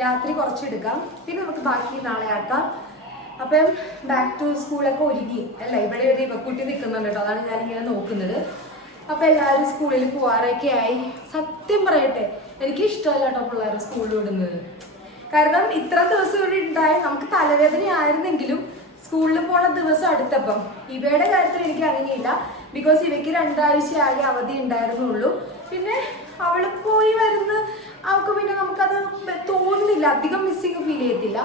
രാത്രി കുറച്ചെടുക്കാം, പിന്നെ നമുക്ക് ബാക്കി നാളെ ആക്കാം. അപ്പം ബാക്ക് ടു സ്കൂളൊക്കെ ഒരുങ്ങി അല്ല, ഇവിടെ ഒരു ഇവക്കുട്ടി നിൽക്കുന്നുണ്ട് കേട്ടോ, അതാണ് ഞാനിങ്ങനെ നോക്കുന്നത്. അപ്പം എല്ലാവരും സ്കൂളിൽ പോവാറൊക്കെ ആയി. സത്യം പറയട്ടെ, എനിക്ക് ഇഷ്ടമല്ല കേട്ടോ പിള്ളേർ സ്കൂളിൽ വിടുന്നത്. കാരണം ഇത്ര ദിവസം ഇവിടെ ഉണ്ടായി നമുക്ക് തലവേദന ആയിരുന്നെങ്കിലും സ്കൂളിൽ പോണ ദിവസം അടുത്തപ്പം. ഇവയുടെ കാര്യത്തിൽ എനിക്ക് അങ്ങനെയില്ല, ബിക്കോസ് ഇവയ്ക്ക് 2 ആഴ്ച ആകെ അവധി ഉണ്ടായിരുന്നുള്ളൂ. പിന്നെ അവള് പോയി വരുന്ന അവൾക്ക് പിന്നെ നമുക്കത് തോന്നുന്നില്ല, അധികം മിസ്സിങ് ഫീൽ ചെയ്യത്തില്ല.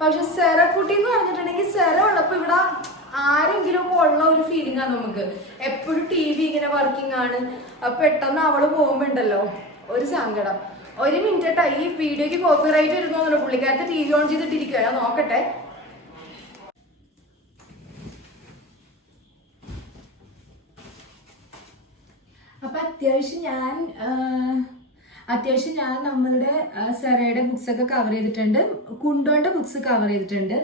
പക്ഷെ സെറക്കുട്ടി എന്ന് പറഞ്ഞിട്ടുണ്ടെങ്കിൽ സെറ ഉള്ളപ്പോൾ ഇവിടെ ആരെങ്കിലും ഒക്കെ ഉള്ള ഒരു ഫീലിംഗ് ആണ് നമുക്ക്. എപ്പോഴും TV ഇങ്ങനെ വർക്കിംഗ് ആണ്. പെട്ടെന്ന് അവള് പോകുമ്പോ ഉണ്ടല്ലോ ഒരു സങ്കടം. 1 മിനിറ്റ് കേട്ടോ, ഈ വീഡിയോക്ക് കോപ്പിറൈറ്റ് വരുന്നോന്നല്ലോ, പുള്ളിക്കാരത്തെ TV ഓൺ ചെയ്തിട്ടിരിക്കുക, ഞാൻ നോക്കട്ടെ. അപ്പൊ അത്യാവശ്യം ഞാൻ നമ്മളുടെ സെറയുടെ ബുക്സ് ഒക്കെ കവർ ചെയ്തിട്ടുണ്ട്, കുണ്ടോന്റെ ബുക്സ് കവർ ചെയ്തിട്ടുണ്ട്.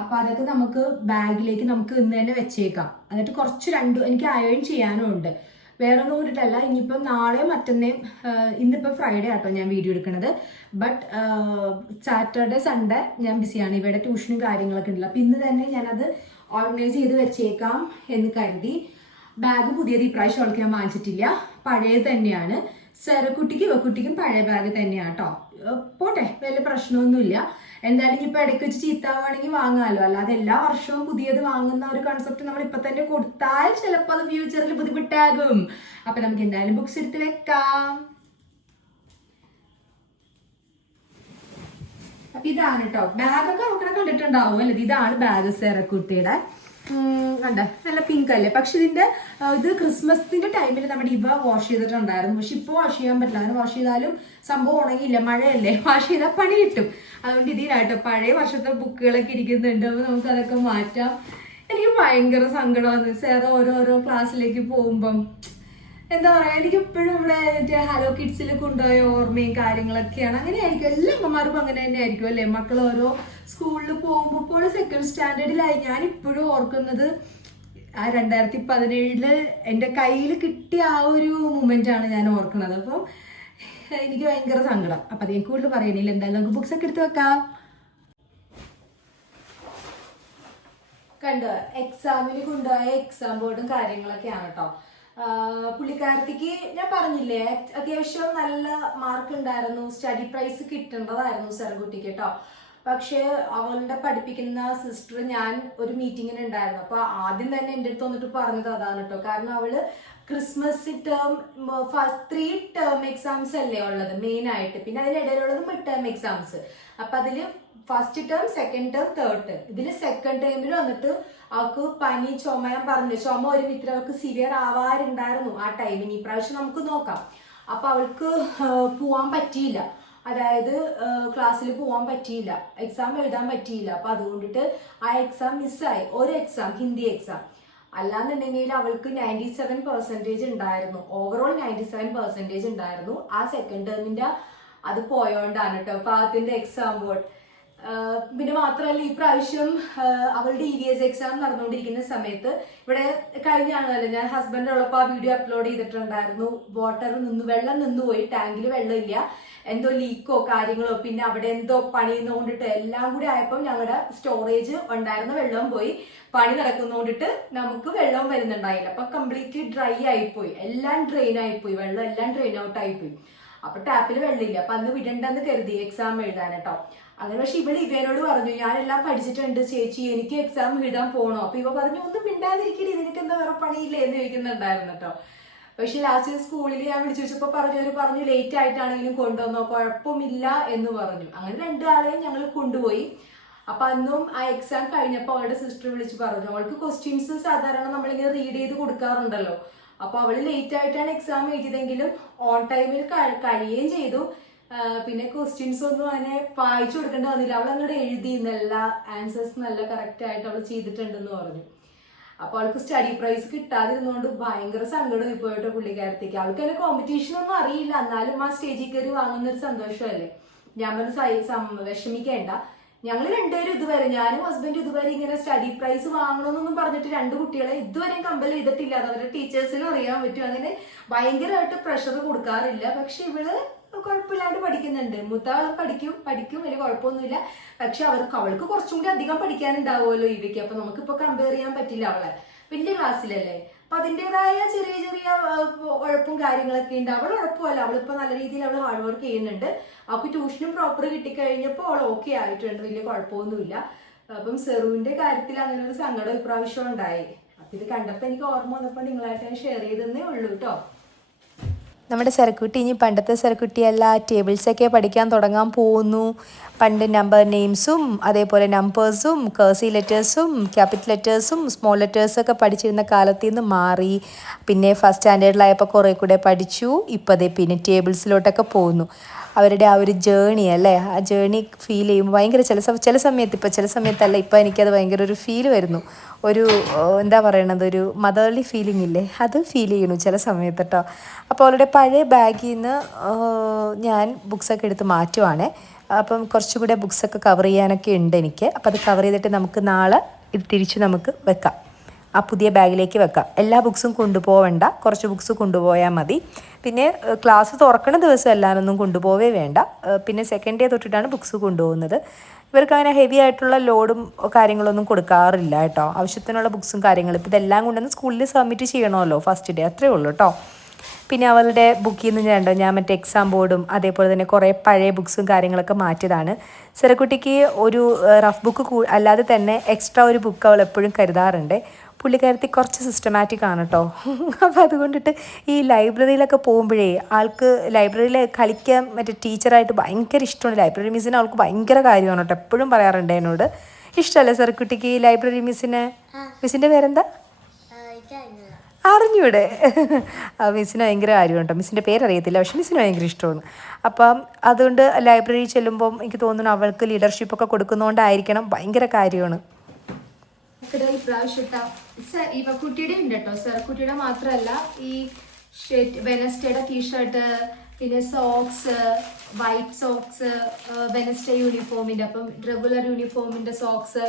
അപ്പൊ അതൊക്കെ നമുക്ക് ബാഗിലേക്ക് നമുക്ക് ഇന്ന് തന്നെ വെച്ചേക്കാം. എന്നിട്ട് കുറച്ച് എനിക്ക് അയൺ ചെയ്യാനും ഉണ്ട്. വേറെ ഒന്നും കൂടിയിട്ടല്ല, ഇനിയിപ്പം നാളെ മറ്റന്നേം, ഇന്നിപ്പോൾ ഫ്രൈഡേ ആട്ടോ ഞാൻ വീഡിയോ എടുക്കുന്നത്. ബട്ട് സാറ്റർഡേ സൺഡേ ഞാൻ ബിസിയാണ്, ഇവിടെ ട്യൂഷനും കാര്യങ്ങളൊക്കെ ഉണ്ടല്ലോ. അപ്പം ഇന്ന് തന്നെ ഞാനത് ഓർഗനൈസ് ചെയ്ത് വെച്ചേക്കാം എന്ന് കരുതി. ബാഗ് പുതിയത് ഇപ്രാവശ്യം അവൾക്ക് ഞാൻ വാങ്ങിച്ചിട്ടില്ല, പഴയത് തന്നെയാണ്. സെറക്കുട്ടിക്കും ഇവക്കുട്ടിക്കും പഴയ ബാഗ് തന്നെയാണ് കേട്ടോ. പോട്ടെ, വലിയ പ്രശ്നമൊന്നുമില്ല. എന്തായാലും ഇപ്പൊ ഇടയ്ക്ക് വെച്ച് ചീത്താവുകയാണെങ്കിൽ വാങ്ങാമല്ലോ. അല്ലാതെ എല്ലാ വർഷവും പുതിയത് വാങ്ങുന്ന ഒരു കൺസെപ്റ്റ് നമ്മൾ ഇപ്പൊ തന്നെ കൊടുത്താൽ ചിലപ്പോൾ അത് ഫ്യൂച്ചറിൽ ബുദ്ധിമുട്ടാകും. അപ്പൊ നമുക്ക് എന്തായാലും ബുക്സ് എടുത്ത് വെക്കാം. അപ്പൊ ഇതാണ് കേട്ടോ ബാഗൊക്കെ അവിടെ കണ്ടിട്ടുണ്ടാവും അല്ലേ. ഇതാണ് ബാഗ് സെറക്കുട്ടിയുടെ. കണ്ട നല്ല പിങ്ക് അല്ലേ. പക്ഷെ ഇത് ക്രിസ്മസിന്റെ ടൈമിൽ നമ്മുടെ ഇവ വാഷ് ചെയ്തിട്ടുണ്ടായിരുന്നു. പക്ഷെ ഇപ്പൊ വാഷ് ചെയ്യാൻ പറ്റില്ല, അങ്ങനെ വാഷ് ചെയ്താലും സംഭവം ഉണങ്ങിയില്ല, മഴയല്ലേ, വാഷ് ചെയ്താൽ പണി കിട്ടും. അതുകൊണ്ട് ഇതിനാട്ടോ പഴയ വർഷത്തെ ബുക്കുകളൊക്കെ ഇരിക്കുന്നുണ്ട്. അപ്പൊ നമുക്ക് അതൊക്കെ മാറ്റാം. എനിക്ക് ഭയങ്കര സങ്കടമാണ് സാർ ഓരോരോ ക്ലാസ്സിലേക്ക് പോകുമ്പം. എന്താ പറയാ, എനിക്ക് എപ്പോഴും ഇവിടെ ഹലോ കിഡ്സിൽ കൊണ്ടുപോയ ഓർമ്മയും കാര്യങ്ങളൊക്കെയാണ്. അങ്ങനെയായിരിക്കും എല്ലാ അമ്മമാർക്കും അങ്ങനെ തന്നെ ആയിരിക്കും അല്ലേ. മക്കൾ ഓരോ സ്കൂളിൽ പോകുമ്പോൾ ഇപ്പോൾ 2nd സ്റ്റാൻഡേർഡിലായി. ഞാൻ ഇപ്പോഴും ഓർക്കുന്നത് ആ 2017 എൻ്റെ കയ്യിൽ കിട്ടിയ ആ ഒരു മൊമെന്റ് ആണ് ഞാൻ ഓർക്കുന്നത്. അപ്പം എനിക്ക് ഭയങ്കര സങ്കടം. അപ്പം അത് ഞാൻ കൂടുതൽ പറയണില്ല. എന്തായാലും നമുക്ക് ബുക്സ് ഒക്കെ എടുത്ത് വെക്കാം. കണ്ടോ, എക്സാമിന് കൊണ്ടുപോയ എക്സാം ബോർഡും കാര്യങ്ങളൊക്കെയാണ് കേട്ടോ. പുള്ളിക്കാരത്തിക്ക് ഞാൻ പറഞ്ഞില്ലേ അത്യാവശ്യം നല്ല മാർക്ക് ഉണ്ടായിരുന്നു, സ്റ്റഡി പ്രൈസ് കിട്ടേണ്ടതായിരുന്നു സെറകുട്ടിക്ക് കേട്ടോ. പക്ഷെ അവളുടെ പഠിപ്പിക്കുന്ന സിസ്റ്റർ ഞാൻ ഒരു മീറ്റിങ്ങിന് ഉണ്ടായിരുന്നു. അപ്പൊ ആദ്യം തന്നെ എൻ്റെ അടുത്ത് വന്നിട്ട് പറഞ്ഞത് അതാണ് കേട്ടോ. കാരണം അവള് ക്രിസ്മസ് ടേം 3 ടേം എക്സാംസ് അല്ലേ ഉള്ളത് മെയിൻ ആയിട്ട്, പിന്നെ അതിനിടയിലുള്ളത് മിഡ് ടേം എക്സാംസ്. അപ്പൊ അതില് first term, second term, third term. ഇതില് സെക്കൻഡ് ടേമിൽ വന്നിട്ട് അവൾക്ക് പനി, ചുമ, ഞാൻ പറഞ്ഞു ചുമ ഒരു വിധത്തിൽ അവൾക്ക് സിവിയർ ആവാറുണ്ടായിരുന്നു ആ ടൈമിന്. ഈ പ്രാവശ്യം നമുക്ക് നോക്കാം. അപ്പൊ അവൾക്ക് പോവാൻ പറ്റിയില്ല, അതായത് ക്ലാസ്സിൽ പോവാൻ പറ്റിയില്ല, എക്സാം എഴുതാൻ പറ്റിയില്ല. അപ്പൊ അതുകൊണ്ടിട്ട് ആ എക്സാം മിസ്സായി. ഒരു എക്സാം, ഹിന്ദി എക്സാം. അല്ലാന്നുണ്ടെങ്കിൽ അവൾക്ക് 97% ഉണ്ടായിരുന്നു, ഓവറോൾ 97% ഉണ്ടായിരുന്നു. ആ സെക്കൻഡ് ടേമിന്റെ അത് പോയോണ്ടാണ് കേട്ടോ പാത്തിന്റെ എക്സാം ബോർഡ്. പിന്നെ മാത്രമല്ല ഈ പ്രാവശ്യം അവളുടെ EVS എക്സാം നടന്നുകൊണ്ടിരിക്കുന്ന സമയത്ത് ഇവിടെ കഴിഞ്ഞാണല്ലോ ഞാൻ ഹസ്ബൻഡ് ഉള്ളപ്പോൾ ആ വീഡിയോ അപ്ലോഡ് ചെയ്തിട്ടുണ്ടായിരുന്നു. വെള്ളം നിന്നുപോയി, ടാങ്കിൽ വെള്ളമില്ല, എന്തോ ലീക്കോ കാര്യങ്ങളോ, പിന്നെ അവിടെ എന്തോ പണിയുന്നോണ്ടിട്ട് എല്ലാം കൂടി ആയപ്പോൾ ഞങ്ങളുടെ സ്റ്റോറേജ് ഉണ്ടായിരുന്ന വെള്ളം പോയി. പണി നടക്കുന്നോണ്ടിട്ട് നമുക്ക് വെള്ളം വരുന്നുണ്ടായില്ല. അപ്പൊ കംപ്ലീറ്റ്ലി ഡ്രൈ ആയിപ്പോയി, എല്ലാം ഡ്രെയിൻ ആയിപ്പോയി, വെള്ളം എല്ലാം ഡ്രെയിൻ ഔട്ട് ആയിപ്പോയി. അപ്പൊ ടാപ്പിൽ വെള്ളമില്ല. അപ്പൊ അന്ന് വിടണ്ടെന്ന് കരുതി എക്സാം എഴുതാൻ കേട്ടോ. അങ്ങനെ പക്ഷെ ഇവനോട് പറഞ്ഞു ഞാനെല്ലാം പഠിച്ചിട്ടുണ്ട് ചേച്ചി, എനിക്ക് എക്സാം എഴുതാൻ പോകണോ. അപ്പൊ ഇവ പറഞ്ഞു ഒന്നും മിണ്ടാതിരിക്കരുത്, നിനക്ക് എന്താ വേറെ പണിയില്ലേ എന്ന് ചോദിക്കുന്നുണ്ടായിരുന്നു കേട്ടോ. പക്ഷെ ലാസ്റ്റ് സ്കൂളിൽ ഞാൻ വിളിച്ചു വെച്ചപ്പോ പറഞ്ഞു ലേറ്റ് ആയിട്ടാണെങ്കിലും കൊണ്ടുവന്നോ, കുഴപ്പമില്ല എന്ന് പറഞ്ഞു. അങ്ങനെ 2 ആളെയും ഞങ്ങൾ കൊണ്ടുപോയി. അപ്പൊ അന്നും ആ എക്സാം കഴിഞ്ഞപ്പോ അവളുടെ സിസ്റ്റർ വിളിച്ച് പറഞ്ഞു, അവൾക്ക് ക്വസ്റ്റ്യൻസ് സാധാരണ നമ്മളിങ്ങനെ റീഡ് ചെയ്ത് കൊടുക്കാറുണ്ടല്ലോ. അപ്പൊ അവള് ലേറ്റ് ആയിട്ടാണ് എക്സാം എഴുതിയതെങ്കിലും ഓൺ ടൈമിൽ കഴിയുകയും ചെയ്തു. പിന്നെ ക്വസ്റ്റ്യൻസ് ഒന്നും അങ്ങനെ വായിച്ചു കൊടുക്കേണ്ടി വന്നില്ല, അവൾ അങ്ങോട്ട് എഴുതി, നല്ല ആൻസേഴ്സ് നല്ല കറക്റ്റ് ആയിട്ട് അവൾ ചെയ്തിട്ടുണ്ടെന്ന് പറഞ്ഞു. അപ്പൊ അവൾക്ക് സ്റ്റഡി പ്രൈസ് കിട്ടാതിരുന്നോണ്ട് ഭയങ്കര സങ്കടം പോയിട്ടോ പുള്ളിക്കാരത്തേക്ക്. അവൾക്ക് അതിന്റെ കോമ്പറ്റീഷൻ ഒന്നും അറിയില്ല, എന്നാലും ആ സ്റ്റേജിൽ കയറി വാങ്ങുന്ന ഒരു സന്തോഷമല്ലേ. ഞാൻ പറഞ്ഞു വിഷമിക്കേണ്ട, ഞങ്ങൾ 2 പേരും ഇതുവരെ, ഞാനും ഹസ്ബൻഡും ഇതുവരെ ഇങ്ങനെ സ്റ്റഡി പ്രൈസ് വാങ്ങണമെന്നൊന്നും പറഞ്ഞിട്ട് 2 കുട്ടികളെ ഇതുവരെയും കമ്പൽ ചെയ്തിട്ടില്ല. അത് അവരുടെ ടീച്ചേഴ്സിനും അറിയാൻ പറ്റും. അങ്ങനെ ഭയങ്കരമായിട്ട് പ്രഷർ കൊടുക്കാറില്ല. പക്ഷെ ഇവള് കുഴപ്പമില്ലാണ്ട് പഠിക്കുന്നുണ്ട്. മൂത്താൾ പഠിക്കും വലിയ കുഴപ്പമൊന്നുമില്ല. പക്ഷെ അവൾക്ക് കുറച്ചും കൂടി അധികം പഠിക്കാനുണ്ടാവുമല്ലോ ഇവയ്ക്ക്. അപ്പൊ നമുക്കിപ്പോ കമ്പയർ ചെയ്യാൻ പറ്റില്ല. അവളെ വലിയ ക്ലാസ്സിലല്ലേ, അപ്പൊ അതിൻ്റെതായ ചെറിയ ചെറിയ ഉഴപ്പും കാര്യങ്ങളൊക്കെ ഉണ്ട്. അവൾ ഉഴപ്പമല്ല, അവളിപ്പോ നല്ല രീതിയിൽ അവൾ ഹാർഡ് വർക്ക് ചെയ്യുന്നുണ്ട്. അവൾക്ക് ട്യൂഷനും പ്രോപ്പർ കിട്ടിക്കഴിഞ്ഞപ്പോൾ അവൾ ഓക്കെ ആയിട്ടുണ്ട്, വലിയ കുഴപ്പമൊന്നുമില്ല. അപ്പം സെറുവിന്റെ കാര്യത്തിൽ അങ്ങനെ ഒരു സങ്കടം ഇപ്രാവശ്യം ഉണ്ടായി. അപ്പൊ ഇത് കണ്ടപ്പോ എനിക്ക് ഓർമ്മ വന്നപ്പോ നിങ്ങളായിട്ട് ഞാൻ ഷെയർ ചെയ്തതന്നേ ഉള്ളൂ കേട്ടോ. നമ്മുടെ സെറക്കുട്ടി ഇനി പണ്ടത്തെ സെറക്കുട്ടിയല്ല, ടേബിൾസൊക്കെ പഠിക്കാൻ തുടങ്ങാൻ പോകുന്നു. പണ്ട് നമ്പർ നെയിംസും അതേപോലെ നമ്പേഴ്സും കേഴ്സി ലെറ്റേഴ്സും ക്യാപിറ്റൽ ലെറ്റേഴ്സും സ്മോൾ ലെറ്റേഴ്സൊക്കെ പഠിച്ചിരുന്ന കാലത്തിൽ നിന്ന് മാറി. പിന്നെ ഫസ്റ്റ് സ്റ്റാൻഡേർഡിലായപ്പോൾ കുറേ കൂടെ പഠിച്ചു. ഇപ്പോൾ അതേ പിന്നെ ടേബിൾസിലോട്ടൊക്കെ പോകുന്നു. അവരുടെ ആ ഒരു ജേണി അല്ലേ, ആ ജേണി ഫീൽ ചെയ്യുമ്പോൾ ഭയങ്കര ചില സമയത്ത്, ഇപ്പോൾ ചില സമയത്തല്ല, ഇപ്പോൾ എനിക്കത് ഭയങ്കര ഒരു ഫീൽ വരുന്നു. ഒരു എന്താ പറയണത്, ഒരു മദർലി ഫീലിംഗ് ഇല്ലേ, അത് ഫീൽ ചെയ്യണു ചില സമയത്ത് കേട്ടോ. അപ്പോൾ അവരുടെ പഴയ ബാഗിൽ നിന്ന് ഞാൻ ബുക്സൊക്കെ എടുത്ത് മാറ്റുവാണേ. അപ്പം കുറച്ചും കൂടെ ബുക്സൊക്കെ കവർ ചെയ്യാനൊക്കെ ഉണ്ട് എനിക്ക്. അപ്പോൾ അത് കവർ ചെയ്തിട്ട് നമുക്ക് നാളെ ഇത് തിരിച്ച് നമുക്ക് വെക്കാം, ആ പുതിയ ബാഗിലേക്ക് വെക്കാം. എല്ലാ ബുക്സും കൊണ്ടുപോകണ്ട, കുറച്ച് ബുക്സ് കൊണ്ടുപോയാൽ മതി. പിന്നെ ക്ലാസ് തുറക്കുന്ന ദിവസം എല്ലാവരൊന്നും കൊണ്ടുപോവേ വേണ്ട. പിന്നെ സെക്കൻഡ് ഡേ തൊട്ടിട്ടാണ് ബുക്സ് കൊണ്ടുപോകുന്നത്. ഇവർക്ക് അങ്ങനെ ഹെവി ആയിട്ടുള്ള ലോഡും കാര്യങ്ങളൊന്നും കൊടുക്കാറില്ല കേട്ടോ. ആവശ്യത്തിനുള്ള ബുക്സും കാര്യങ്ങളും ഇപ്പോൾ ഇതെല്ലാം കൊണ്ടുവന്ന് സ്കൂളിൽ സബ്മിറ്റ് ചെയ്യണമല്ലോ ഫസ്റ്റ് ഡേ, അത്രേ ഉള്ളൂ കേട്ടോ. പിന്നെ അവളുടെ ബുക്കിൽ നിന്ന് ഞാൻ മറ്റേ എക്സാം ബോർഡും അതേപോലെ തന്നെ കുറേ പഴയ ബുക്സും കാര്യങ്ങളൊക്കെ മാറ്റിയതാണ്. സെറക്കുട്ടിക്ക് ഒരു റഫ് ബുക്ക് അല്ലാതെ തന്നെ എക്സ്ട്രാ ഒരു ബുക്ക് അവൾ എപ്പോഴും കരുതാറുണ്ട്. പുള്ളിക്കാരത്തി കുറച്ച് സിസ്റ്റമാറ്റിക് ആണ് കേട്ടോ. അപ്പോൾ അതുകൊണ്ടിട്ട് ഈ ലൈബ്രറിയിലൊക്കെ പോകുമ്പോഴേ ആൾക്ക് ലൈബ്രറിയിൽ കളിക്കാൻ മറ്റേ ടീച്ചറായിട്ട് ഭയങ്കര ഇഷ്ടമാണ്. ലൈബ്രറി മിസ്സിനെ അവൾക്ക് ഭയങ്കര കാര്യമാണ് കേട്ടോ, എപ്പോഴും പറയാറുണ്ട് എന്നോട്. ഇഷ്ടമല്ലേ സെറക്കുട്ടിക്ക് ലൈബ്രറി മിസ്സിനെ? മിസ്സിൻ്റെ പേരെന്താ അറിഞ്ഞൂടെ? മിസ്സിന് ഭയങ്കര കാര്യമാണ് കേട്ടോ. മിസ്സിൻ്റെ പേരറിയത്തില്ല, പക്ഷെ മിസ്സിന് ഭയങ്കര ഇഷ്ടമാണ്. അപ്പം അതുകൊണ്ട് ലൈബ്രറി ചെല്ലുമ്പം എനിക്ക് തോന്നുന്നു അവൾക്ക് ലീഡർഷിപ്പൊക്കെ കൊടുക്കുന്നതുകൊണ്ടായിരിക്കണം, ഭയങ്കര കാര്യമാണ്. ഇവക്കുട്ടിയുടെ ഉണ്ട് കേട്ടോ, സെറക്കുട്ടിയുടെ മാത്രമല്ല, ഈ വെനസ്ഡേയുടെ ടീഷർട്ട്, പിന്നെ സോക്സ്, വൈറ്റ് സോക്സ്, വെനസ്ഡേ യൂണിഫോമിന്റെ, അപ്പം റെഗുലർ യൂണിഫോമിന്റെ സോക്സ്,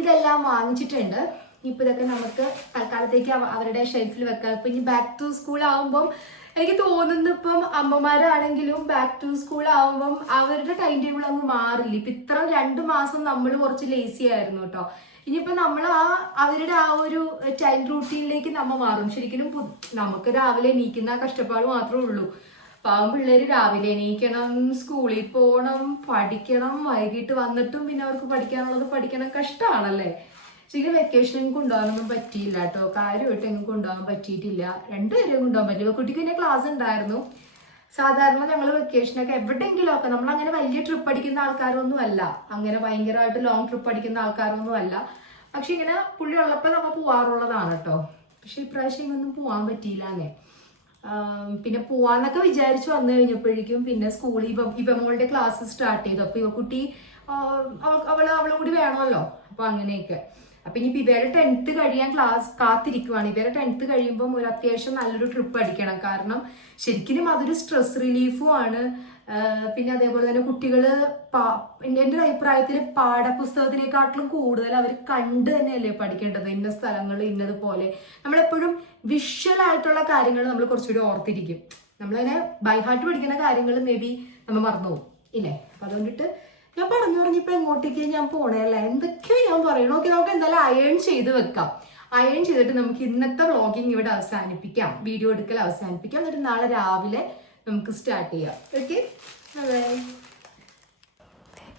ഇതെല്ലാം വാങ്ങിച്ചിട്ടുണ്ട്. ഇപ്പൊ ഇതൊക്കെ നമുക്ക് തൽക്കാലത്തേക്ക് അവരുടെ ഷെൽഫിൽ വെക്കാം. ഇപ്പൊ ഇനി ബാക്ക് ടു സ്കൂൾ ആവുമ്പം എനിക്ക് തോന്നുന്നു ഇപ്പം അമ്മമാരാണെങ്കിലും ബാക്ക് ടു സ്കൂൾ ആവുമ്പം അവരുടെ ടൈം ടേബിൾ അങ്ങ് മാറില്ല. ഇപ്പൊ ഇത്ര 2 മാസം നമ്മൾ കുറച്ച് ലേസി ആയിരുന്നു കേട്ടോ. ഇനിയിപ്പോ നമ്മൾ അവരുടെ ആ ഒരു ടൈം റൂട്ടീനിലേക്ക് നമ്മ മാറും. ശരിക്കും നമുക്ക് രാവിലെ എണീക്കുന്ന കഷ്ടപ്പാട് മാത്രമേ ഉള്ളൂ. പാവം പിള്ളേര് രാവിലെ എണീക്കണം, സ്കൂളിൽ പോകണം, പഠിക്കണം, വൈകിട്ട് വന്നിട്ടും പിന്നെ അവർക്ക് പഠിക്കാനുള്ളത് പഠിക്കണം, കഷ്ടമാണല്ലേ. ശരിക്കും വെക്കേഷനും കൊണ്ടുപോകാനൊന്നും പറ്റിയില്ല കേട്ടോ, കാര്യമായിട്ട് എങ്ങും കൊണ്ടുപോകാൻ പറ്റിയിട്ടില്ല. 2 പേരെയും കൊണ്ടുപോകാൻ പറ്റില്ല. കുട്ടിക്ക് പിന്നെ ക്ലാസ് ഉണ്ടായിരുന്നു. സാധാരണ ഞങ്ങൾ വെക്കേഷനൊക്കെ എവിടെയെങ്കിലും ഒക്കെ, നമ്മൾ അങ്ങനെ വലിയ ട്രിപ്പ് അടിക്കുന്ന ആൾക്കാരൊന്നും അല്ല, അങ്ങനെ ഭയങ്കരമായിട്ട് ലോങ് ട്രിപ്പ് അടിക്കുന്ന ആൾക്കാരൊന്നും അല്ല. പക്ഷെ ഇങ്ങനെ പുള്ളി ഉള്ളപ്പോൾ നമ്മൾ പോവാറുള്ളതാണ് കേട്ടോ. പക്ഷെ ഇപ്രാവശ്യം ഇങ്ങൊന്നും പോവാൻ പറ്റിയില്ലാന്നേ. പിന്നെ പോവാന്നൊക്കെ വിചാരിച്ചു വന്നു കഴിഞ്ഞപ്പോഴേക്കും പിന്നെ സ്കൂളിൽ ഇവമോളുടെ ക്ലാസ് സ്റ്റാർട്ട് ചെയ്തു. അപ്പൊ ഇവക്കുട്ടി അവളും കൂടി വേണമല്ലോ, അപ്പൊ അങ്ങനെയൊക്കെ. അപ്പൊ ഇനി ഇവരുടെ 10th കഴിയാൻ ക്ലാസ് കാത്തിരിക്കുവാണ്. ഇവരുടെ 10th കഴിയുമ്പം ഒരു അത്യാവശ്യം നല്ലൊരു ട്രിപ്പ് അടിക്കണം. കാരണം ശരിക്കും അതൊരു സ്ട്രെസ് റിലീഫും ആണ്. പിന്നെ അതേപോലെ തന്നെ കുട്ടികള് എൻ്റെ ഒരു അഭിപ്രായത്തിൽ പാഠപുസ്തകത്തിനെക്കാട്ടിലും കൂടുതൽ അവർ കണ്ട് തന്നെയല്ലേ പഠിക്കേണ്ടത്. ഇന്ന സ്ഥലങ്ങൾ ഇന്നതുപോലെ നമ്മളെപ്പോഴും വിഷ്വൽ ആയിട്ടുള്ള കാര്യങ്ങൾ നമ്മൾ കുറച്ചുകൂടി ഓർത്തിരിക്കും. നമ്മളതിനെ ബൈ ഹാർട്ട് പഠിക്കുന്ന കാര്യങ്ങൾ മേ ബി നമ്മൾ മറന്നുപോകും ഇല്ലേ. അപ്പൊ അതുകൊണ്ടിട്ട് ഞാൻ പറഞ്ഞിപ്പോ എങ്ങോട്ടേക്ക് ഞാൻ പോണേല്ല, എന്തൊക്കെയോ ഞാൻ പറയണു. ഓക്കെ, നമുക്ക് എന്തായാലും അയൺ ചെയ്ത് വെക്കാം. അയൺ ചെയ്തിട്ട് നമുക്ക് ഇന്നത്തെ വ്ളോഗിങ് ഇവിടെ അവസാനിപ്പിക്കാം, വീഡിയോ എടുക്കൽ അവസാനിപ്പിക്കാം. എന്നിട്ട് നാളെ രാവിലെ നമുക്ക് സ്റ്റാർട്ട് ചെയ്യാം. ഓക്കെ, അതെ.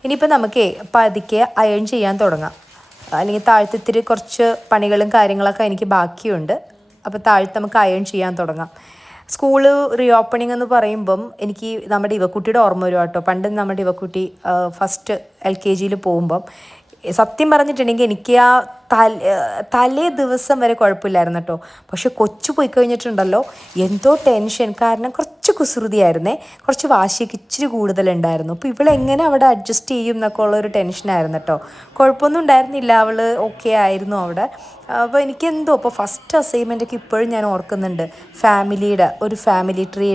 ഇനിയിപ്പോൾ നമുക്ക് പതുക്കെ അയൺ ചെയ്യാൻ തുടങ്ങാം. അല്ലെങ്കിൽ താഴത്തിത്തിരി കുറച്ച് പണികളും കാര്യങ്ങളൊക്കെ എനിക്ക് ബാക്കിയുണ്ട്. അപ്പോൾ താഴത്ത് നമുക്ക് അയൺ ചെയ്യാൻ തുടങ്ങാം. സ്കൂള് റീ ഓപ്പണിംഗ് എന്ന് പറയുമ്പം എനിക്ക് നമ്മുടെ ഇവക്കുട്ടിയുടെ ഓർമ്മ വരും കേട്ടോ. പണ്ട് നമ്മുടെ ഇവക്കുട്ടി ഫസ്റ്റ് LKG പോകുമ്പം സത്യം പറഞ്ഞിട്ടുണ്ടെങ്കിൽ എനിക്ക് ആ തലേ ദിവസം വരെ കുഴപ്പമില്ലായിരുന്നു കേട്ടോ. പക്ഷെ കൊച്ചു പോയി കഴിഞ്ഞിട്ടുണ്ടല്ലോ എന്തോ ടെൻഷൻ. കാരണം കുറച്ച് കുസൃതിയായിരുന്നേ, കുറച്ച് വാശിയൊക്കെ ഇച്ചിരി കൂടുതലുണ്ടായിരുന്നു. അപ്പോൾ ഇവളെങ്ങനെ അവിടെ അഡ്ജസ്റ്റ് ചെയ്യും എന്നൊക്കെ ഉള്ളൊരു ടെൻഷനായിരുന്നു കേട്ടോ. കുഴപ്പമൊന്നും ഉണ്ടായിരുന്നില്ല, അവൾ ഓക്കെ ആയിരുന്നു അവിടെ. അപ്പോൾ എനിക്കെന്തോ ഇപ്പോൾ ഫസ്റ്റ് അസൈൻമെൻറ്റൊക്കെ ഇപ്പോഴും ഞാൻ ഓർക്കുന്നുണ്ട്. ഒരു ഫാമിലി ട്രീ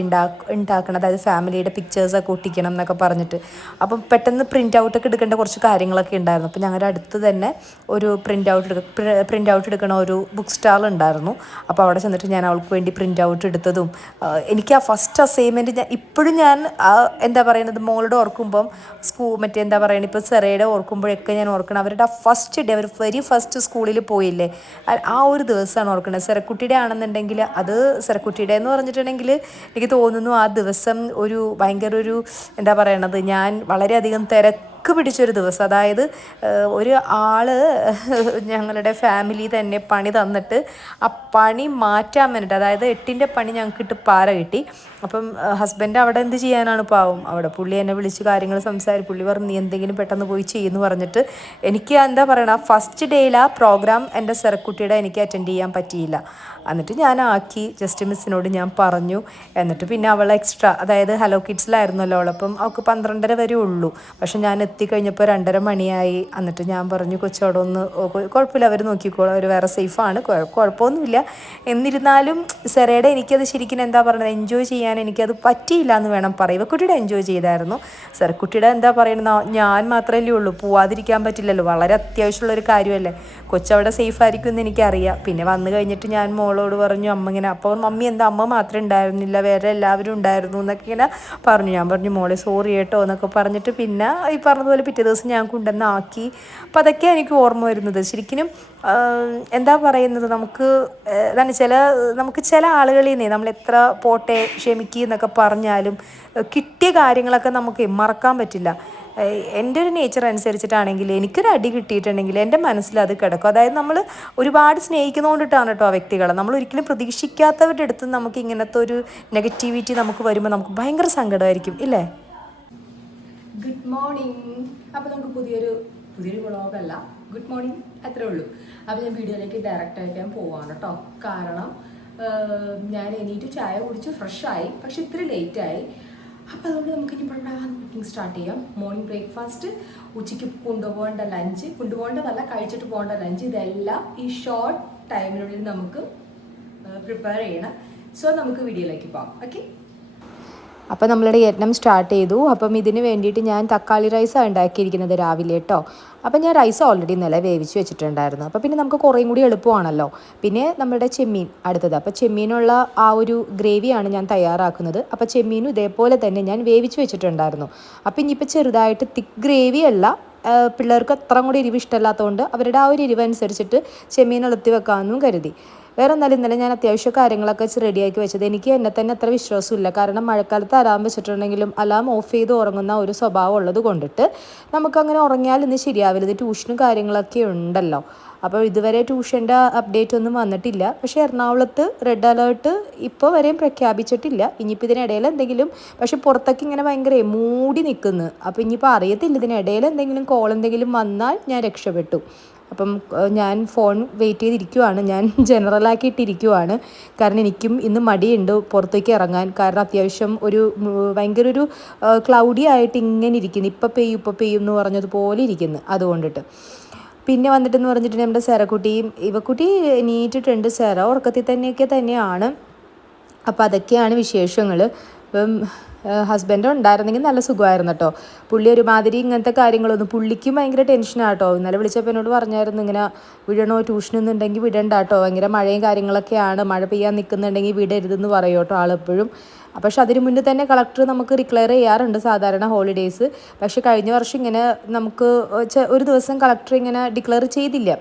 ഉണ്ടാക്കണം, അതായത് ഫാമിലിയുടെ പിക്ചേഴ്സൊക്കെ ഒട്ടിക്കണം എന്നൊക്കെ പറഞ്ഞിട്ട്. അപ്പം പെട്ടെന്ന് പ്രിൻ്റ് ഔട്ടൊക്കെ എടുക്കേണ്ട കുറച്ച് കാര്യങ്ങളൊക്കെ ഉണ്ടായിരുന്നു. അപ്പോൾ ഞങ്ങളുടെ അടുത്ത് തന്നെ ഒരു പ്രിൻ്റ് ഔട്ട് പ്രിൻ്റ് ഔട്ട് എടുക്കണ ഒരു ബുക്ക് സ്റ്റാൾ ഉണ്ടായിരുന്നു. അപ്പോൾ അവിടെ ചെന്നിട്ട് ഞാൻ അവൾക്ക് വേണ്ടി പ്രിൻ്റ് ഔട്ട് എടുത്തതും എനിക്ക് ആ ഫസ്റ്റ് അസൈൻമെൻറ്റ് ഞാൻ എന്താ പറയുന്നത് മോളുടെ ഓർക്കുമ്പം മറ്റേ എന്താ പറയുന്നത് ഇപ്പോൾ സെറയുടെ ഓർക്കുമ്പോഴൊക്കെ ഞാൻ ഓർക്കണം അവരുടെ ആ ഫസ്റ്റ് ഡേ അവർ വെരി ഫസ്റ്റ് സ്കൂളിൽ പോയില്ലേ ആ ഒരു ദിവസമാണ് ഓർക്കുന്നത്. സെറക്കുട്ടിയുടെ ആണെന്നുണ്ടെങ്കിൽ അത് സെറക്കുട്ടിയുടെ എന്ന് പറഞ്ഞിട്ടുണ്ടെങ്കിൽ എനിക്ക് തോന്നുന്നു ആ ദിവസം ഒരു ഭയങ്കര ഒരു എന്താ പറയണത് ഞാൻ വളരെയധികം പിടിച്ചൊരു ദിവസം. അതായത് ഒരു ആള് ഞങ്ങളുടെ ഫാമിലി തന്നെ പണി തന്നിട്ട് ആ പണി മാറ്റാൻ വേണ്ടിയിട്ട് അതായത് 8ൻ്റെ പണി ഞങ്ങൾക്ക് പാര കിട്ടി. അപ്പം ഹസ്ബൻഡ് അവിടെ എന്ത് ചെയ്യാനാണ് പാവം അവിടെ പുള്ളി എന്നെ വിളിച്ച് കാര്യങ്ങൾ പുള്ളി പറഞ്ഞു നീ എന്തെങ്കിലും പെട്ടെന്ന് പോയി ചെയ്യുമെന്ന് പറഞ്ഞിട്ട് എനിക്ക് എന്താ പറയണ ഫസ്റ്റ് ഡേയിൽ ആ പ്രോഗ്രാം എൻ്റെ സെറക്കുട്ടിയുടെ എനിക്ക് അറ്റൻഡ് ചെയ്യാൻ പറ്റിയില്ല. എന്നിട്ട് ഞാൻ ആക്കി ജസ്റ്റ് മിസ്സിനോട് ഞാൻ പറഞ്ഞു. എന്നിട്ട് പിന്നെ അവൾ എക്സ്ട്രാ അതായത് ഹലോ കിഡ്സിലായിരുന്നല്ലോ അവളപ്പം അവൾക്ക് 12:30 വരെ ഉള്ളൂ. പക്ഷെ ഞാൻ എത്തിക്കഴിഞ്ഞപ്പോൾ 2:30 മണിയായി. എന്നിട്ട് ഞാൻ പറഞ്ഞു കൊച്ചോടെ ഒന്ന് കുഴപ്പമില്ല അവർ നോക്കിക്കോളും അവർ വേറെ സേഫാണ് കുഴപ്പമൊന്നുമില്ല. എന്നിരുന്നാലും സെറയുടെ എനിക്കത് ശരിക്കും എന്താ പറയുന്നത് എൻജോയ് ചെയ്യാൻ എനിക്കത് പറ്റിയില്ല എന്ന് വേണം പറയും. ഇവക്കുട്ടിയുടെ എൻജോയ് ചെയ്തായിരുന്നു. സെറക്കുട്ടിയുടെ എന്താ പറയുന്നത് ഞാൻ മാത്രമല്ലേ ഉള്ളൂ പോവാതിരിക്കാൻ പറ്റില്ലല്ലോ വളരെ അത്യാവശ്യമുള്ളൊരു കാര്യമല്ലേ. കൊച്ചവിടെ സേഫ് ആയിരിക്കും എന്ന് എനിക്കറിയാം. പിന്നെ വന്നു കഴിഞ്ഞിട്ട് ഞാൻ മോളോട് പറഞ്ഞു അമ്മ ഇങ്ങനെ അപ്പോൾ മമ്മി എന്താ അമ്മ മാത്രം ഉണ്ടായിരുന്നില്ല വേറെ എല്ലാവരും ഉണ്ടായിരുന്നു എന്നൊക്കെ ഇങ്ങനെ പറഞ്ഞു. ഞാൻ പറഞ്ഞു മോളെ സോറി കേട്ടോ എന്നൊക്കെ പറഞ്ഞിട്ട് പിന്നെ ഈ പറഞ്ഞതുപോലെ പിറ്റേ ദിവസം ഞാൻ കൊണ്ടുവന്ന് ആക്കി. അപ്പം അതൊക്കെ എനിക്ക് ഓർമ്മ വരുന്നത് ശരിക്കും എന്താ പറയുന്നത് നമുക്ക് ചില ആളുകളിൽ നിന്നേ നമ്മൾ എത്ര പോട്ടെ ക്ഷമിക്കുക എന്നൊക്കെ പറഞ്ഞാലും കിട്ടിയ കാര്യങ്ങളൊക്കെ നമുക്ക് മറക്കാൻ പറ്റില്ല. എൻ്റെ ഒരു നേച്ചർ അനുസരിച്ചിട്ടാണെങ്കിൽ എനിക്കൊരു അടി കിട്ടിയിട്ടുണ്ടെങ്കിൽ എൻ്റെ മനസ്സിൽ അത് കിടക്കും. അതായത് നമ്മൾ ഒരുപാട് സ്നേഹിക്കുന്നതുകൊണ്ടിട്ടാണ് കേട്ടോ ആ വ്യക്തികളെ നമ്മൾ ഒരിക്കലും പ്രതീക്ഷിക്കാത്തവരുടെ അടുത്ത് നമുക്ക് ഇങ്ങനത്തെ ഒരു നെഗറ്റിവിറ്റി നമുക്ക് വരുമ്പോൾ നമുക്ക് ഭയങ്കര സങ്കടമായിരിക്കും ഇല്ലേ. Good morning. അപ്പോൾ നമുക്ക് പുതിയൊരു വ്ളോഗല്ല ഗുഡ് മോർണിംഗ് അത്രേ ഉള്ളൂ. അപ്പോൾ ഞാൻ വീഡിയോയിലേക്ക് ഡയറക്റ്റായിട്ട് ഞാൻ പോവാണ് കേട്ടോ. കാരണം ഞാൻ എണീറ്റ് ചായ കുടിച്ച് ഫ്രഷായി പക്ഷെ ഇത്തിരി ലേറ്റായി. അപ്പോൾ അതുകൊണ്ട് നമുക്ക് ഇനി കുക്കിംഗ് സ്റ്റാർട്ട് ചെയ്യാം. മോർണിംഗ് ബ്രേക്ക്ഫാസ്റ്റ് ഉച്ചയ്ക്ക് കൊണ്ടുപോകേണ്ടതല്ല കഴിച്ചിട്ട് പോകേണ്ട ലഞ്ച് ഇതെല്ലാം ഈ ഷോർട്ട് ടൈമിനുള്ളിൽ നമുക്ക് പ്രിപ്പയർ ചെയ്യണം. സോ നമുക്ക് വീഡിയോയിലേക്ക് പോകാം. ഓക്കെ. അപ്പോൾ നമ്മളുടെ യത്നം സ്റ്റാർട്ട് ചെയ്തു. അപ്പം ഇതിന് വേണ്ടിയിട്ട് ഞാൻ തക്കാളി റൈസാണ് ഉണ്ടാക്കിയിരിക്കുന്നത് രാവിലെ കേട്ടോ. അപ്പം ഞാൻ റൈസ് ഓൾറെഡി വേവിച്ച് വെച്ചിട്ടുണ്ടായിരുന്നു. അപ്പോൾ പിന്നെ നമുക്ക് കുറേയും കൂടി എളുപ്പമാണല്ലോ. പിന്നെ നമ്മുടെ ചെമ്മീൻ അടുത്തത്. അപ്പോൾ ചെമ്മീനുള്ള ആ ഒരു ഗ്രേവിയാണ് ഞാൻ തയ്യാറാക്കുന്നത്. അപ്പോൾ ചെമ്മീനും ഇതേപോലെ തന്നെ ഞാൻ വേവിച്ച് വെച്ചിട്ടുണ്ടായിരുന്നു. അപ്പോൾ ഇനിയിപ്പോൾ ചെറുതായിട്ട് തിക്ക് ഗ്രേവി അല്ല പിള്ളേർക്ക് അത്ര കൂടി എരിവ് ഇഷ്ടമല്ലാത്തതുകൊണ്ട് അവരുടെ ആ ഒരു എരിവ് അനുസരിച്ചിട്ട് ചെമ്മീൻ എളുത്തി വെക്കാമെന്നും കരുതി. വേറെ എന്നാലും ഇന്നലെ ഞാൻ അത്യാവശ്യം കാര്യങ്ങളൊക്കെ റെഡിയാക്കി വെച്ചത്. എനിക്ക് എന്നെ തന്നെ അത്ര വിശ്വാസമില്ല. കാരണം മഴക്കാലത്ത് അലാം വെച്ചിട്ടുണ്ടെങ്കിലും അലാം ഓഫ് ചെയ്ത് ഉറങ്ങുന്ന ഒരു സ്വഭാവം ഉള്ളത് കൊണ്ടിട്ട് നമുക്കങ്ങനെ ഉറങ്ങിയാൽ ഇന്ന് ശരിയാവില്ല. ഇത് ട്യൂഷനും കാര്യങ്ങളൊക്കെ ഉണ്ടല്ലോ. അപ്പോൾ ഇതുവരെ ട്യൂഷൻ്റെ അപ്ഡേറ്റ് ഒന്നും വന്നിട്ടില്ല. പക്ഷേ എറണാകുളത്ത് റെഡ് അലേർട്ട് ഇപ്പോൾ വരെയും പ്രഖ്യാപിച്ചിട്ടില്ല. ഇനിയിപ്പോൾ ഇതിനിടയിൽ എന്തെങ്കിലും പക്ഷെ പുറത്തൊക്കെ ഇങ്ങനെ ഭയങ്കര മൂടി നിൽക്കുന്നു. അപ്പോൾ ഇനിയിപ്പോൾ അറിയത്തില്ല ഇതിനിടയിൽ എന്തെങ്കിലും കോൾ എന്തെങ്കിലും വന്നാൽ ഞാൻ രക്ഷപ്പെട്ടു. അപ്പം ഞാൻ ഫോൺ വെയിറ്റ് ചെയ്തിരിക്കുവാണ്. ഞാൻ ജനറലാക്കിയിട്ടിരിക്കുവാണ്. കാരണം എനിക്കും ഇന്ന് മടിയുണ്ട് പുറത്തേക്ക് ഇറങ്ങാൻ. കാരണം അത്യാവശ്യം ഭയങ്കര ഒരു ക്ലൗഡി ആയിട്ട് ഇങ്ങനെ ഇരിക്കുന്നു. ഇപ്പം പെയ്യും എന്ന് പറഞ്ഞതുപോലെ ഇരിക്കുന്നു. അതുകൊണ്ടിട്ട് പിന്നെ വന്നിട്ടെന്ന് പറഞ്ഞിട്ട് നമ്മുടെ സെറക്കുട്ടിയും ഇവക്കുട്ടി എണീറ്റിട്ടുണ്ട്. സെറ ഉറക്കത്തിൽ തന്നെയാണ്. അപ്പോൾ അതൊക്കെയാണ് വിശേഷങ്ങൾ. ഇപ്പം ഹസ്ബൻഡ് ഉണ്ടായിരുന്നെങ്കിൽ നല്ല സുഖമായിരുന്നു കേട്ടോ. പുള്ളി ഒരുമാതിരി ഇങ്ങനത്തെ കാര്യങ്ങളൊന്നും പുള്ളിക്കും ഭയങ്കര ടെൻഷനാണ് കേട്ടോ. ഇന്നലെ വിളിച്ചപ്പോൾ എന്നോട് പറഞ്ഞായിരുന്നു ഇങ്ങനെ വിടണോ ട്യൂഷനൊന്നുണ്ടെങ്കിൽ വിടണ്ട കേട്ടോ, ഭയങ്കര മഴയും കാര്യങ്ങളൊക്കെയാണ്, മഴ പെയ്യാൻ നിൽക്കുന്നുണ്ടെങ്കിൽ വിടരുതെന്ന് പറയും കേട്ടോ ആളെപ്പോഴും. പക്ഷെ അതിന് മുന്നേ തന്നെ കളക്ടർ നമുക്ക് ഡിക്ലെയർ ചെയ്യാറുണ്ട് സാധാരണ ഹോളിഡേയ്സ്. പക്ഷെ കഴിഞ്ഞ വർഷം ഇങ്ങനെ നമുക്ക് ഒരു ദിവസം കളക്ടർ ഇങ്ങനെ ഡിക്ലെയർ ചെയ്തില്ല.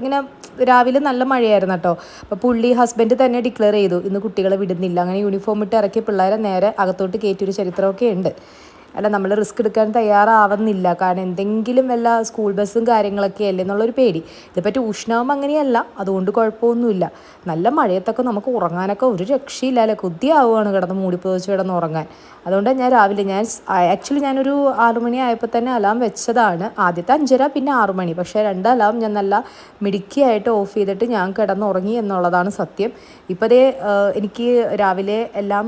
ഇങ്ങനെ രാവിലെ നല്ല മഴയായിരുന്നു കേട്ടോ. അപ്പോൾ പുള്ളി ഹസ്ബൻഡ് തന്നെ ഡിക്ലെയർ ചെയ്തു ഇന്ന് കുട്ടികളെ വിടുന്നില്ല. അങ്ങനെ യൂണിഫോം ഇട്ട് ഇറക്കിയ പിള്ളേരെ നേരെ അകത്തോട്ട് കയറ്റിയൊരു ചരിത്രമൊക്കെ ഉണ്ട്. അല്ല നമ്മൾ റിസ്ക് എടുക്കാൻ തയ്യാറാവുന്നില്ല. കാരണം എന്തെങ്കിലും വല്ല സ്കൂൾ ബസ്സും കാര്യങ്ങളൊക്കെ അല്ലേ എന്നുള്ളൊരു പേടി. ഇതിപ്പോൾ ട്യൂഷനാകുമ്പോൾ അങ്ങനെയല്ല, അതുകൊണ്ട് കുഴപ്പമൊന്നുമില്ല. നല്ല മഴയത്തൊക്കെ നമുക്ക് ഉറങ്ങാനൊക്കെ ഒരു രക്ഷയില്ല അല്ലേ. കൊതിയാവുകയാണ് കിടന്ന് മൂടിപ്പോച്ച് കിടന്ന് ഉറങ്ങാൻ. അതുകൊണ്ട് ഞാൻ രാവിലെ ആക്ച്വലി ഞാനൊരു 6 മണി ആയപ്പോൾ തന്നെ അലാം വെച്ചതാണ്. ആദ്യത്തെ 5:30 പിന്നെ 6 മണി. പക്ഷേ 2 അലാം ഞാൻ നല്ല മിടുക്കിയായിട്ട് ഓഫ് ചെയ്തിട്ട് ഞാൻ കിടന്നുറങ്ങി എന്നുള്ളതാണ് സത്യം. ഇപ്പോൾ അതേ എനിക്ക് രാവിലെ എല്ലാം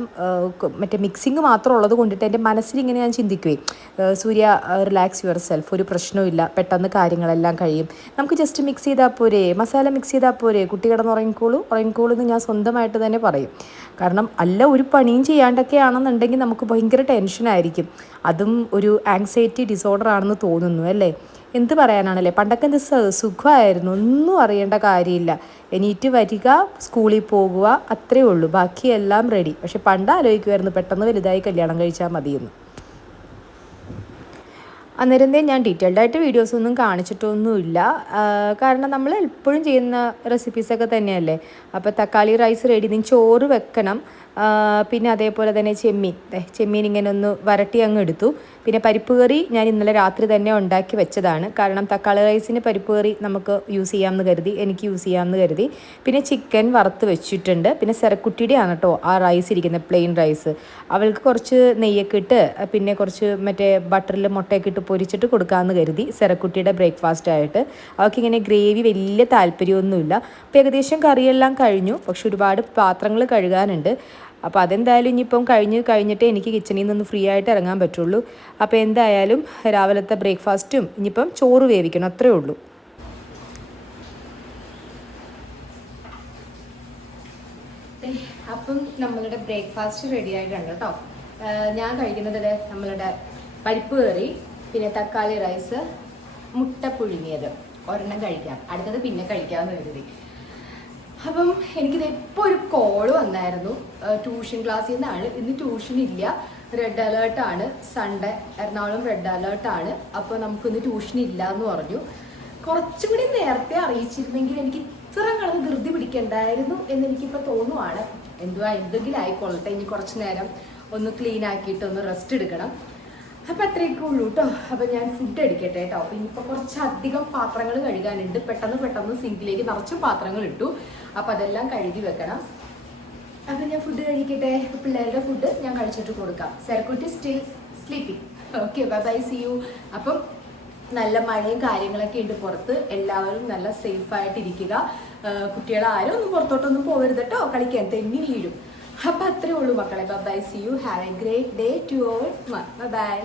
മറ്റേ മിക്സിങ് മാത്രം ഉള്ളത് കൊണ്ടിട്ട് എൻ്റെ മനസ്സിലിങ്ങനെ ഞാൻ ചിന്തിക്കുകയും സൂര്യ റിലാക്സ് യുവർ സെൽഫ്, ഒരു പ്രശ്നവുമില്ല, പെട്ടെന്ന് കാര്യങ്ങളെല്ലാം കഴിയും, നമുക്ക് ജസ്റ്റ് മിക്സ് ചെയ്താൽ പോരെ, മസാല മിക്സ് ചെയ്താൽ പോരെ, കുട്ടി കിടന്നുറങ്ങിക്കോളൂ എന്ന് ഞാൻ സ്വന്തമായിട്ട് തന്നെ പറയും. കാരണം അല്ല ഒരു പണിയും ചെയ്യാണ്ടൊക്കെ ആണെന്നുണ്ടെങ്കിൽ നമുക്ക് ഭയങ്കര ടെൻഷനായിരിക്കും. അതും ഒരു ആങ്സൈറ്റി ഡിസോർഡർ ആണെന്ന് തോന്നുന്നു അല്ലേ. എന്ത് പറയാനാണല്ലേ, പണ്ടൊക്കെ എന്ത് സുഖമായിരുന്നു, ഒന്നും അറിയേണ്ട കാര്യമില്ല. എണീറ്റ് വരിക, സ്കൂളിൽ പോകുക, അത്രയേ ഉള്ളൂ, ബാക്കിയെല്ലാം റെഡി. പക്ഷെ പണ്ട് ആലോചിക്കുമായിരുന്നു പെട്ടെന്ന് വലുതായി കല്യാണം കഴിച്ചാൽ മതിയെന്ന്. അന്നേരം ഞാൻ ഡീറ്റെയിൽഡായിട്ട് വീഡിയോസൊന്നും കാണിച്ചിട്ടൊന്നുമില്ല, കാരണം നമ്മൾ എപ്പോഴും ചെയ്യുന്ന റെസിപ്പീസൊക്കെ തന്നെയല്ലേ. അപ്പോൾ തക്കാളി റൈസ് റെഡി. നിങ്ങൾ ചോറ് വെക്കണം, പിന്നെ അതേപോലെ തന്നെ ചെമ്മീൻ ഇങ്ങനെ ഒന്ന് വരട്ടി അങ്ങ് എടുത്തു. പിന്നെ പരിപ്പ് കറി ഞാൻ ഇന്നലെ രാത്രി തന്നെ ഉണ്ടാക്കി വെച്ചതാണ്, കാരണം തക്കാളി റൈസിന് പരിപ്പ് കറി നമുക്ക് യൂസ് ചെയ്യാമെന്ന് കരുതി, എനിക്ക് യൂസ് ചെയ്യാമെന്ന് കരുതി. പിന്നെ ചിക്കൻ വറുത്ത് വെച്ചിട്ടുണ്ട്. പിന്നെ സെറക്കുട്ടിയുടെയാണ് കേട്ടോ ആ റൈസ് ഇരിക്കുന്നത്, പ്ലെയിൻ റൈസ്. അവൾക്ക് കുറച്ച് നെയ്യൊക്കെ ഇട്ട് പിന്നെ കുറച്ച് മറ്റേ ബട്ടറിൽ മുട്ടയൊക്കെ ഇട്ട് പൊരിച്ചിട്ട് കൊടുക്കാമെന്ന് കരുതി, സെറക്കുട്ടിയുടെ ബ്രേക്ക്ഫാസ്റ്റ് ആയിട്ട്. അവൾക്കിങ്ങനെ ഗ്രേവി വലിയ താല്പര്യമൊന്നുമില്ല. അപ്പോൾ ഏകദേശം കറിയെല്ലാം കഴിഞ്ഞു, പക്ഷെ ഒരുപാട് പാത്രങ്ങൾ കഴുകാനുണ്ട്. അപ്പോൾ അതെന്തായാലും ഇനിയിപ്പം കഴിഞ്ഞിട്ടേ എനിക്ക് കിച്ചണിൽ നിന്ന് ഫ്രീ ആയിട്ട് ഇറങ്ങാൻ പറ്റുള്ളൂ. അപ്പോൾ എന്തായാലും രാവിലത്തെ ബ്രേക്ക്ഫാസ്റ്റും ഇനിയിപ്പം ചോറ് വേവിക്കണം, അത്രേ ഉള്ളൂ. അപ്പം നമ്മളുടെ ബ്രേക്ക്ഫാസ്റ്റ് റെഡി ആയിട്ടുണ്ട് കേട്ടോ. ഞാൻ കഴിക്കുന്നത് നമ്മളുടെ പരിപ്പ് കറി, പിന്നെ തക്കാളി റൈസ്, മുട്ട പുഴുങ്ങിയത്. ഒരെണ്ണം കഴിക്കാം, അടുത്തത് പിന്നെ കഴിക്കാമെന്ന് കരുതി. അപ്പം എനിക്കിത് ഇപ്പോൾ ഒരു കോള് വന്നായിരുന്നു ട്യൂഷൻ ക്ലാസ്സിൽ നിന്നാണ്. ഇന്ന് ട്യൂഷൻ ഇല്ല, റെഡ് അലേർട്ടാണ്, സൺഡേ എറണാകുളം റെഡ് അലേർട്ടാണ്. അപ്പോൾ നമുക്കിന്ന് ട്യൂഷൻ ഇല്ല എന്ന് പറഞ്ഞു. കുറച്ചും കൂടി നേരത്തെ അറിയിച്ചിരുന്നെങ്കിൽ എനിക്ക് ഇത്ര കിടന്ന് ധൃതി പിടിക്കണ്ടായിരുന്നു എന്നെനിക്കിപ്പോൾ തോന്നുവാണ്. എന്തെങ്കിലും ആയിക്കൊള്ളട്ടെ, ഇനി കുറച്ച് നേരം ഒന്ന് ക്ലീൻ ആക്കിയിട്ട് ഒന്ന് റെസ്റ്റ് എടുക്കണം. അപ്പം അത്രയൊക്കെ ഉള്ളൂ കേട്ടോ. അപ്പം ഞാൻ ഫുഡ് എടുക്കട്ടെ കേട്ടോ. അപ്പം ഇനിയിപ്പോൾ കുറച്ചധികം പാത്രങ്ങൾ കഴുകാനുണ്ട്. പെട്ടെന്ന് സിങ്കിലേക്ക് നിറച്ചും പാത്രങ്ങൾ ഇട്ടു. അപ്പം അതെല്ലാം കഴുകി വെക്കണം. അപ്പം ഞാൻ ഫുഡ് കഴിക്കട്ടെ. പിള്ളേരുടെ ഫുഡ് ഞാൻ കഴിച്ചിട്ട് കൊടുക്കാം. Serakutty still sleeping. Okay, bye, see you. അപ്പം നല്ല മഴയും കാര്യങ്ങളൊക്കെ ഉണ്ട് പുറത്ത്. എല്ലാവരും നല്ല സേഫായിട്ടിരിക്കുക. കുട്ടികളാരും ഒന്നും പുറത്തോട്ടൊന്നും പോകരുത് കേട്ടോ, കളിക്കാൻ തെന്നി വീഴും. അപ്പം അത്രേ ഉള്ളൂ മക്കളെ. Bye, see you. Have a great day to all. By.